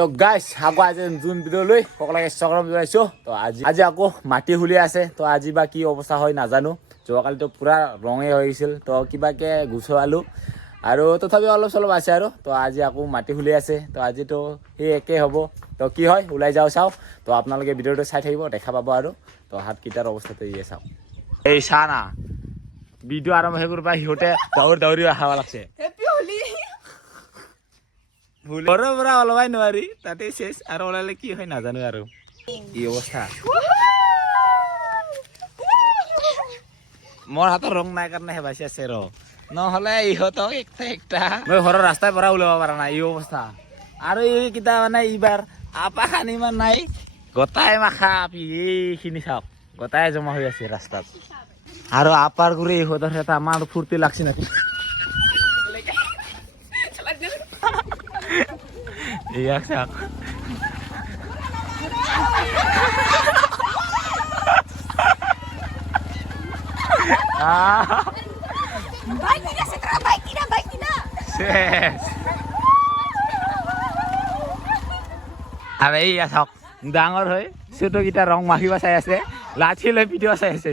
তো গাইছ আকৌ আজি নতুন ভিডিঅ' লৈ সকলোকে স্বাগতম জনাইছোঁ। তো আজি আকৌ মাটি খুলি আছে। তো আজি বা কি অৱস্থা হয় নাজানো। যোৱাকালিতো পূৰা ৰঙে হৈ গৈছিল। তো কিবাকৈ গুচোৱালোঁ আৰু তথাপি অলপ চলপ আছে আৰু। তো আজি আকৌ মাটি খুলি আছে। তো আজিতো সেই একেই হ'ব। তো কি হয় ওলাই যাওঁ চাওঁ। তো আপোনালোকে ভিডিঅ'টো চাই থাকিব, দেখা পাব আৰু। তো হাতকেইটাৰ অৱস্থাটো ইয়ে চাওঁ। এই চা না ভিডিঅ' আৰম্ভ হৈ কৰিব সিহঁতে দৌৰি অহাব লাগছে। ঘৰৰ পৰা ওলাবই নোৱাৰি, তাতে চেচ আৰু ওলালে কি হয় নাজানো আৰু কি অৱস্থা। মোৰ হাতত ৰং নাই কাৰণেহে বাচি আছে ৰ, নহ'লে ইহঁতক একটা মই ঘৰৰ ৰাস্তাৰ পৰা ওলাব পৰা নাই এই অৱস্থা। আৰু এইকেইটা মানে এইবাৰ আপা খান ইমান নাই, গোটাই মাখা আপি এইখিনি চাওক গোটাই জমা হৈ আছে ৰাস্তাত। আৰু আপাৰ কৰি ইহঁতৰ এটা আমাৰ ফূৰ্তি লাগছে নেকি ইয়াক চাওক। আৰু এই চাওক ডাঙৰ হৈ ছোটকেইটা ৰং মাখিব চাই আছে, লাঠি লৈ ভিডিঅ' চাই আছে।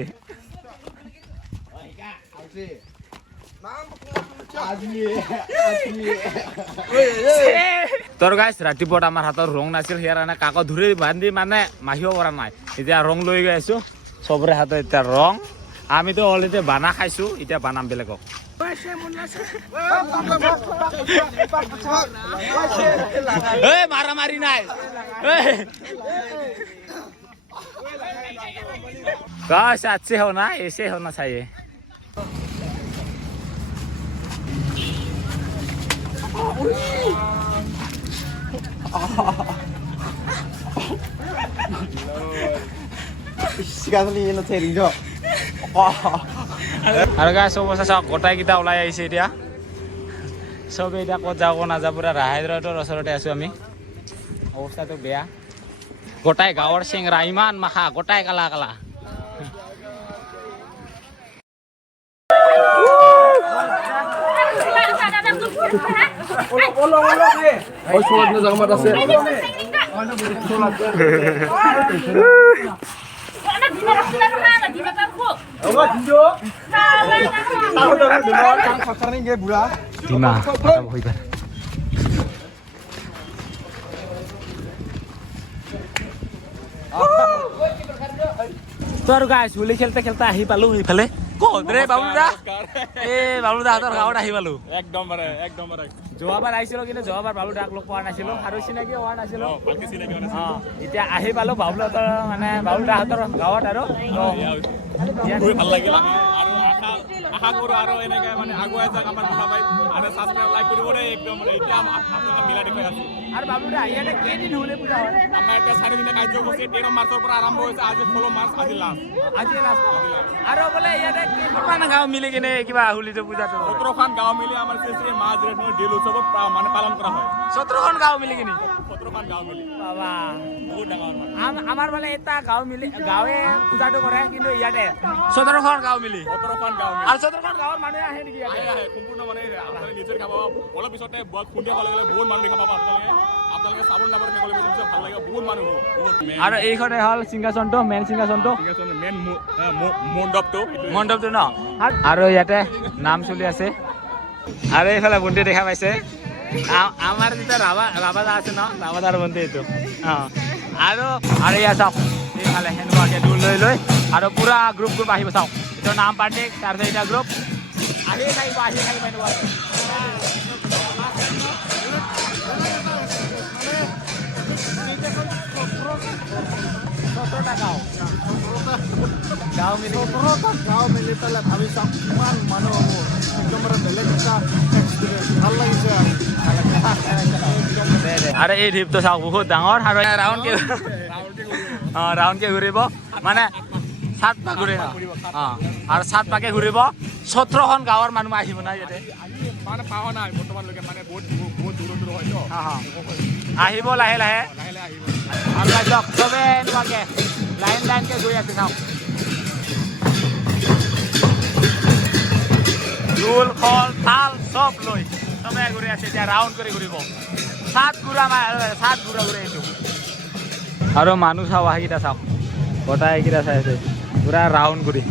তোৰ গাইছ ৰাতিপুৱা আমাৰ হাতত ৰং নাছিল, সেয়াৰ কাৰণে কাকত ধৰি বান্ধি মানে মাখিব পৰা নাই। এতিয়া ৰং লৈ গৈ আছো চবৰে হাতত এতিয়া ৰং। আমিতো অলৰেডি বানা খাইছো, এতিয়া বানাম বেলেগক। মাৰা মাৰি নাই गाइस अच्छे हो ना, ऐसे होना चाहिए। আৰু গাইছ অৱস্থা চাওক গোটাইকেইটা ওলাই আহিছে এতিয়া। চবেই এতিয়া ক'ত যাব নাযাব, পুৰা ৰাহাইদৰাটোৰ ওচৰতে আছো আমি। অৱস্থাটো বেয়া, গোটাই গাঁৱৰ চেংৰা ইমান মাখা, গোটাই কালা কালা। তো আৰু গাইছ হোলী খেলতে খেলতে আহি পালো এইফালে। ক'ত ৰে বাবুদা? এই বাবুদাহঁতৰ গাঁৱত আহি পালো। একদম যোৱাবাৰ আহিছিলো, কিন্তু যোৱাবাৰ বাবুদাক লগ পোৱা নাছিলো আৰু চিনাকি হোৱা নাছিলো। এতিয়া আহি পালো বাবুদাহঁতৰ মানে বাবুদাহঁতৰ গাঁৱত আৰু ভাল লাগিল। আশা কৰো আৰু এনেকে মানে আগুৱাই যাক আমাৰ কথা পাই আৰু সাবস্ক্ৰাইব লাইক কৰিব দেই একদম। এতিয়া আপোনালোকক মিলাই দেখুৱাই আছো। আৰু বাবুদা ইয়াতে কেইদিন হ'লে পূজা হয়? আমাৰ এতিয়া 4 দিনীয়া কাৰ্যসূচী 13 মাৰ্চৰ পৰা আৰম্ভ হৈছে। আজি 16 মাৰ্চ, আজি লাষ্ট। আৰু বোলে ইয়াতে কেইখনমান গাঁও মিলি কিনে কিবা হোলীটো পূজাটো 17খন গাঁও মিলি আমাৰ শ্ৰী মা জিৰাণীৰ দিল উৎসৱত মানে পালন কৰা হয়। 17খন গাঁও মিলি কিনে 17খন গাঁও মিলি বাবা বহুত ডাঙৰ। আমাৰ মানে এটা গাঁও মিলি গাঁৱে পূজাটো কৰে, কিন্তু ইয়াতে 17খন গাঁও মিলি আৰু 17খন গাঁৱৰ মানুহে আহে নেকি? আহে সম্পূৰ্ণ মানে আপোনালোকে নিজে খাব। অলপ পিছতে খুন্দিয়া হোৱাৰ লগে লগে বহুত মানুহ দেখা পাব আপোনালোকে চাবলৈ নাপাব, ভাল লাগে বহুত মানুহ। আৰু এইখনে হ'ল সিংহাসনটো, মেইন সিংহাসনটো, মেইন মণ্ডপটো ন। আৰু ইয়াতে নাম চলি আছে। আৰু এইফালে বন্তি দেখা পাইছে, আমাৰ যেতিয়া ৰাভাদা আছে ন, ৰাভাদাৰ বন্তি এইটো। আৰু ইয়াত চাওক এইফালে সেনেকুৱাকে দূৰ লৈ আৰু পুৰা গ্ৰুপ আহিব চাওক। এইটো নাম পাৰ্টি, তাৰপিছত এতিয়া গ্ৰুপ আহি থাকিব এনেকুৱাকে। গাঁও মিলি পেলাই ভাবি চাওক কিমান মানুহ হ'ব, একদম বেলেগ এটা এক্সপিৰিয়েঞ্চ। ভাল লাগিছে আৰু এই ট্ৰিপটো চাওক বহুত ডাঙৰ আৰু ৰাউণ্ডকে ঘূৰিব মানে 7 পাক ঘূৰিব। আৰু 7 পাকে ঘূৰিব। 17খন গাঁৱৰ মানুহ আহিব না ইয়াতে, মানে পাৱা নাই বৰ্তমানলৈকে, মানে বহুত দূৰ হয় ন। আহিব লাহে লাহে আহিব। আৰু চাওক চবে এনেকুৱাকে লাইনকে গৈ আছে চাওক। ঢোল খোল তাল চব লৈ চবে ঘূৰি আছে, এতিয়া ৰাউণ্ড কৰি ঘূৰিব। সাত ঘূৰা ঘূৰে এইটো আৰু মানুহ চাওঁ সেইকেইটা চাওক গোটাই এইকেইটা চাই আছে পুৰা ৰাউণ্ড কৰি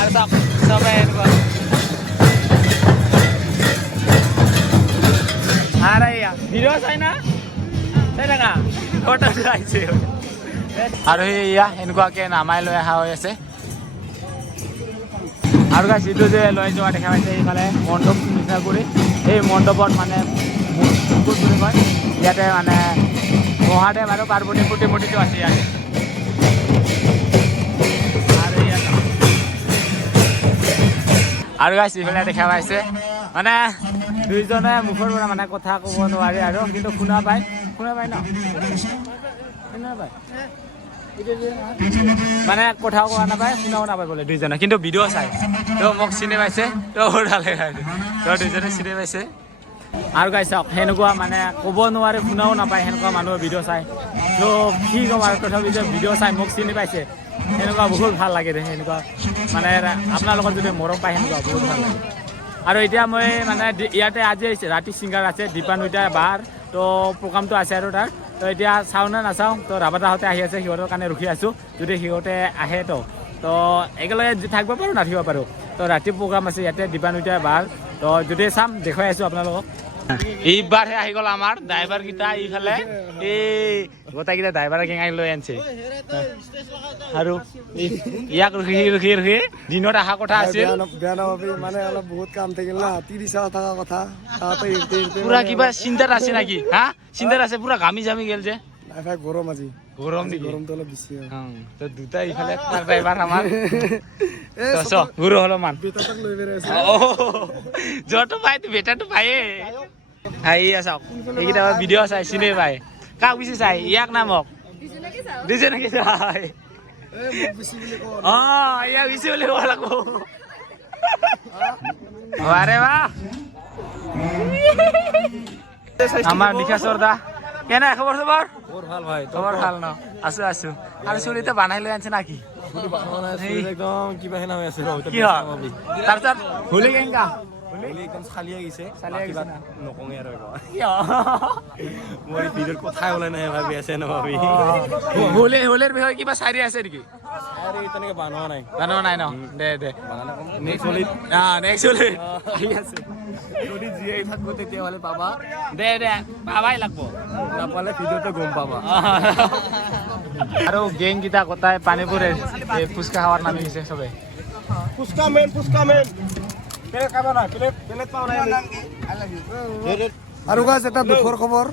আৰু চাওক চবে এনেকুৱা ভিডিঅ' চাই না চাই থাকা ফটো চাইছে আৰু সেয়া এনেকুৱাকে নামাই লৈ অহা হৈ আছে আৰু গাইছ এইটো যে লৈ যোৱা দেখা পাইছে এইফালে মণ্ডপ নিচিনা কৰি এই মণ্ডপত মানে বুলি কয় ইয়াতে মানে মহাদেৱ আৰু পাৰ্বতী প্ৰতিমূৰ্তিটো আছে ইয়াতে আৰু গাইছ এইফালে দেখা পাইছে মানে দুইজনে মুখৰ পৰা মানে কথা ক'ব নোৱাৰে আৰু কিন্তু শুনা পায় ন শুনা পায় মানে কথাও কোৱা নাপায় শুনাও নাপায় বোলে দুইজনে কিন্তু ভিডিঅ' চাই তো মোক চিনি পাইছে তো ভালে তো দুইজনে চিনি পাইছে আৰু গাই চাওক সেনেকুৱা মানে ক'ব নোৱাৰে শুনাও নাপায় সেনেকুৱা মানুহৰ ভিডিঅ' চাই তো কি ক'ম আৰু তথাপি যে ভিডিঅ' চাই মোক চিনি পাইছে সেনেকুৱা বহুত ভাল লাগে দে সেনেকুৱা মানে আপোনালোকৰ যদি মৰম পায় সেনেকুৱা বহুত ভাল লাগে আৰু এতিয়া মই মানে ইয়াতে আজি ৰাতি ছিংগাৰ আছে দীপান্বিতা বাৰ তো প্ৰগ্ৰামটো আছে আৰু তাৰ তো এতিয়া চাওঁ নে নাচাওঁ তো ৰাবাদাহঁতে আহি আছে সিহঁতৰ কাৰণে ৰখি আছোঁ যদি সিহঁতে আহে তো একেলগে থাকিব পাৰোঁ নাথাকিব পাৰোঁ তো ৰাতি প্ৰগ্ৰাম আছে ইয়াতে দীপান্বিতা বাৰ তো যদি চাম দেখুৱাই আছোঁ আপোনালোকক এইবাৰহে আহি গ'ল আমাৰ ড্ৰাইভাৰকেইটা এইফালে এই গোটেইকেইটা ড্ৰাইভাৰে গেঙাই লৈ আনিছে আৰু ইয়াক ৰখি দিনত অহা কথা আছিল বেয়া নাপাবি মানে অলপ বহুত কাম থাকিল না 30 থকা কথা পুৰা কিবা চিন্তাত আছে নেকি হা চিন্তাত আছে পুৰা ঘামি জামি গেল যে গৰম আজি গৰম নেকি গৰমটো অলপ বেছি তো দুটা ইফালে ড্ৰাইভাৰ আমাৰ গুৰু অলপমান য'তো পাই বেটাটো পায়ে আহি চাওক এইকেইটা ভিডিঅ' চাই চিনি পায় কাক বেছি চাই ইয়াক নামক দুজনকে চাই ইয়াক বেছি বুলি ক'ব লাগিব আৰে বাহ আমাৰ নিশা চৰ্দা কেনে খবৰ চবৰ ভাল ভাই খবৰ ভাল ন আছো আৰু চুলিতে বানাই লৈ আনিছে নাকি একদম কিবা হেনা হৈ আছে কি হয় তাৰপিছত হোলী কেনেকা একদম চালিয়া গৈছে নকঙে আৰু মই ভিডিঅ'ত কথাই ওলাই নাই ভাবি আছে নভাবি হোলীৰ বিষয়ে কিবা চাৰি আছে নেকি তেনেকে বনোৱা নাই ন দে নেক্সট হোলী আহি আছে যদি জীয়াই থাকো তেতিয়াহ'লে পাবা দে পাবাই লাগব নাপালে ভিডিঅ'টো গম পাবা আৰু গেং কেইটা কটাই পানীপুৰে ফুচকা খাৱাৰ নামি গৈছে চবে ফুচকা মেন আৰু গাইছ এটা দুখৰ খবৰ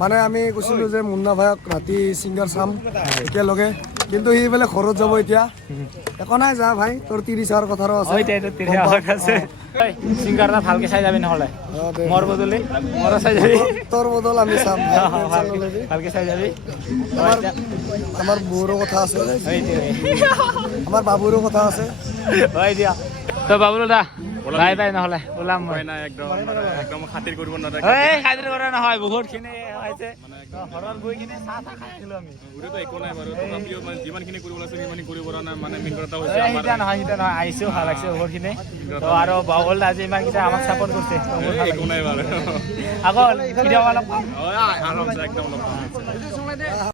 মানে আমি কৈছিলো যে মুন্না ভাইক ৰাতি ছিংগাৰ চাম একেলগে কিন্তু সি বোলে ঘৰত যাব এতিয়া একো নাই যা ভাই তোৰ 30 হাজাৰ কথাৰো আছে ছিংগাৰ এটা ভালকে চাই যাবি নহ'লে মোৰ বদলি মোৰ চাই যাবি তোৰ বদল আমি চাম ভালকে চাই যাবি আমাৰ বৌৰো কথা আছে আমাৰ বাবুৰো কথা আছে হয় দিয়া তো বাবুল দা বাই নহ'লে ওলাম মই একদম খাতিৰ কৰিব খাতিৰ কৰা নহয় বহুতখিনি হৈছে ঘৰত গৈ কিনে চাহ খাই আহিলোঁ আমি একো নাই বাৰু তথাপিও মানে যিমানখিনি কৰিব লাগিছিল সিমানখিনি কৰিব পৰা নাই মানে মেইন কথা সিটা নহয় আহিছোঁ ভাল লাগিছে বহুতখিনি তো আৰু বাবুল আজি ইমানকেইটা আমাক ছাপৰ্ট কৰিছে একো নাই বাৰু আকৌ কেতিয়াবা অলপ একদম